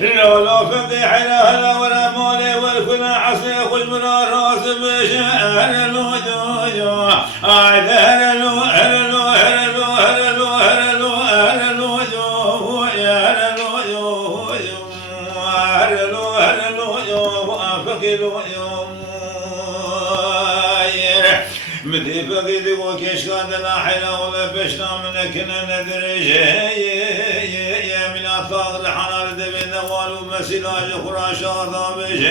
لو فقيح لا ولا مولي والكل حصي خذ من الراس بشأن الوجوج عذر الو هلو هلو هلو هلو هلو الوجوج يا الوجوج هلو هلو يوم فقير يوم مدي فقيد وكيش كان لا حلا ولا بشنا منك ندرج يا من اطاق الحنان دبي نوال ومسلاج خراشا ضابج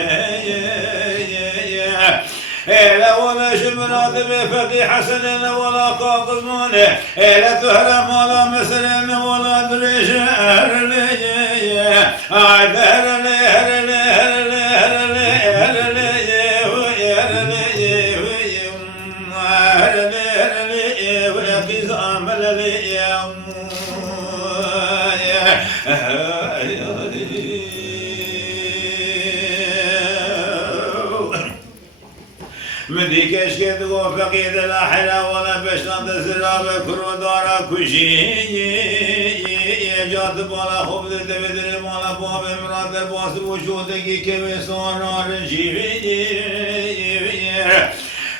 لا ولا شمرات بفقي حسن ولا قاق مانع لا تهرم ولا مسلم ولا درج مديك اشكد وفقيد لا حلا ولا بشنط الزراب كرو دارا كشي جات بالا خوب دبدر مالا باب مراد باس وجودك كيف صار رجي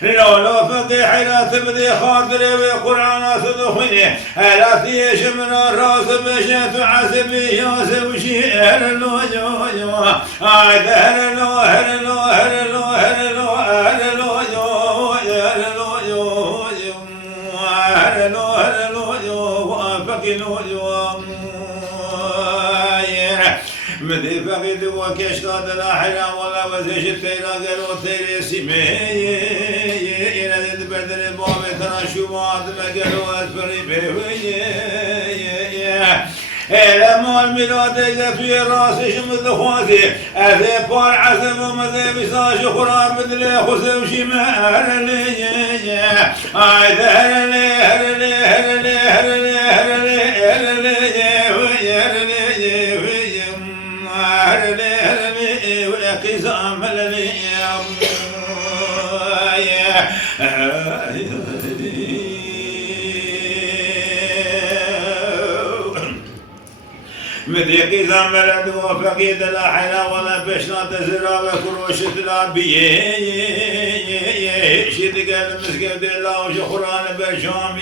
لو فقي حيرات بدي خاطري وقرآن صدقني ألا تيش من الراس بشت عزبي ياسب شير الوجوج عذر لو هرلو هرلو هرلو هرلو هرلو هرلو فقي الوجوج مدي فقيد وكيش قاد لا حلا ولا وزيش التيرا قالوا تيري سيمي إلى ذي بدر بابي ترى شو بعد ما قالوا أسفري بيوي إلى مال ميلادك في راسي شمد خواتي أذي بار عزم ومذي بساش خراب بدلي خسم شمار لي عيد هرلي هرلي هرلي هرلي هرلي هرلي هرلي وقسام هرلي مديقي زمرد وفقيد لا حلا ولا بشنا تزرع وكروش تلابيه شد قال مسكب الله وشخران برشام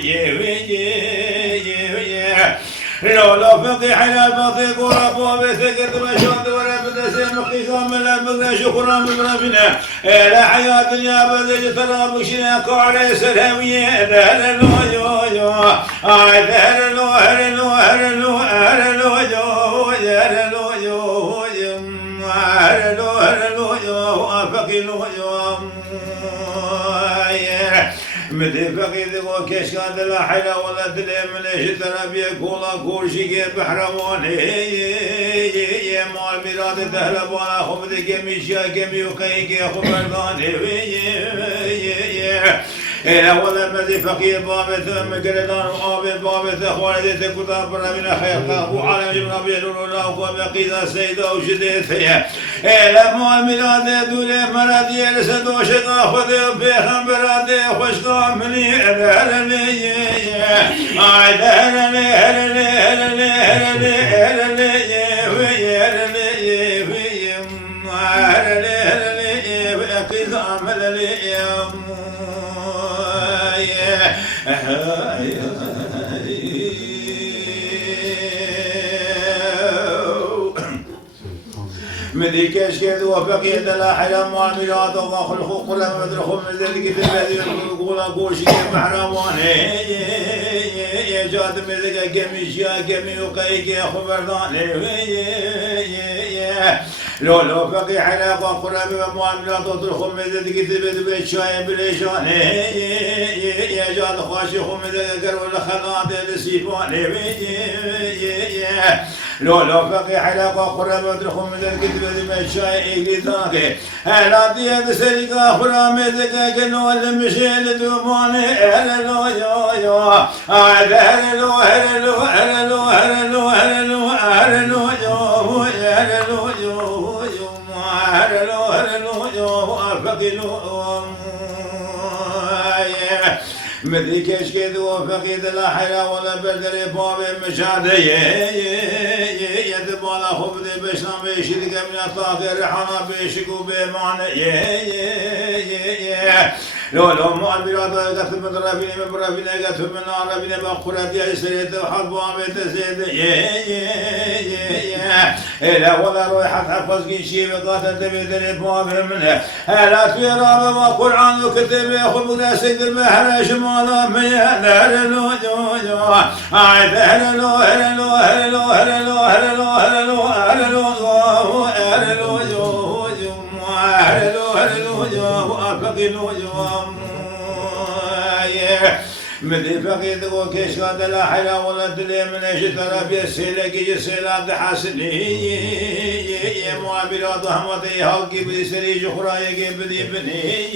لولا فقي حلا فقي قرابو بثقت وشاد ورب دسم قسام لا بغى شكرا من ربنا لا حياة يا بدج ترى بشنا قال سلامية لا لو يو هر لو هر لو هر لو هر لو يو هر لو يو هر لو هر لو يو فقي لو يو مدي فقيد وكيش كان لا حلا ولا دلي من ايش ترى بيكولا كورشي بحرموني يا مال ميلاد تهلب وانا خبز كميشيا كمي وكيكي خبرداني ولا مدي فقير بابت مقردان وقابت بابت اخواني تكتاب ربنا خير وعالم جبنا بيلون الله وبقيدا سيدا وجديثيا لا مال ميلاد دولي مرادي لسدو شقا خذي وبيخم برادي خوشقا مني هرلي عيد هرلي هرلي هرلي هرلي هرلي هرلي هرلي هرلي وقسام هرلي مديك اشكد وفقيد لا حلا مال ميلاد وخلق كل ما مدرخ من ذلك في البلد يقول قوشي محرماني يا جاد ملك جميش يا جمي وقيك خبرداني لو فقي حلا وقرب ومعاملات وطرخ من ذلك في البلد شاي بليشاني يا جاد خاشي خم ذلك ولا خلاط السيفاني لو فقي حلا وقرب وطرخ من ذلك المشاي إليتاكي هلا ديال سرقة خرامتك كنول مشيل دوماني هللو يو يو هللو هللو هللو هللو هللو هللو يو هللو يو يو هللو هللو يو فقيلو مدري كيش كيد وفقيد لا حيرة ولا بردري باب مشاهدة يدبالا خبدي بشنا بيشيد قبل طاقة رحانا بيشكو بمعنى لو ما البلاد قتل من ربنا من ربنا قتل من ربنا بقرة يسريت وحرب وعمت زيد لا ولا روح حفظ شيء بقاتل تبدل باب منه لا تيرا وقرآن وكتب ياخذ ناس المهر شمالا من هلو عيد هلو هلو هلو هلو هلو هلو هلو مدي فقيد وكيش قد لا حلا ولا دلي من اشترى بيسيلك يسيلات حسني معابر ضهمتي هاكي بسري جخرا يجيب بدي بني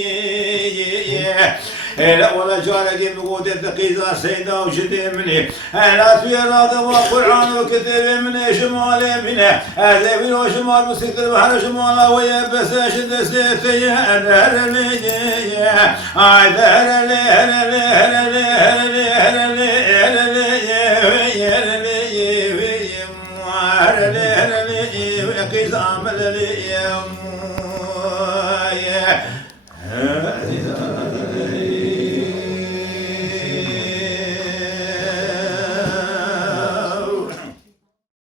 لا ولا جارك بقود التقيزة سيدا وشدي مني لا في راض وقرآن وكتب من شمال منه هذا بينو شمال مسكت البحر شمال ويا بس شد سيتي هذا لي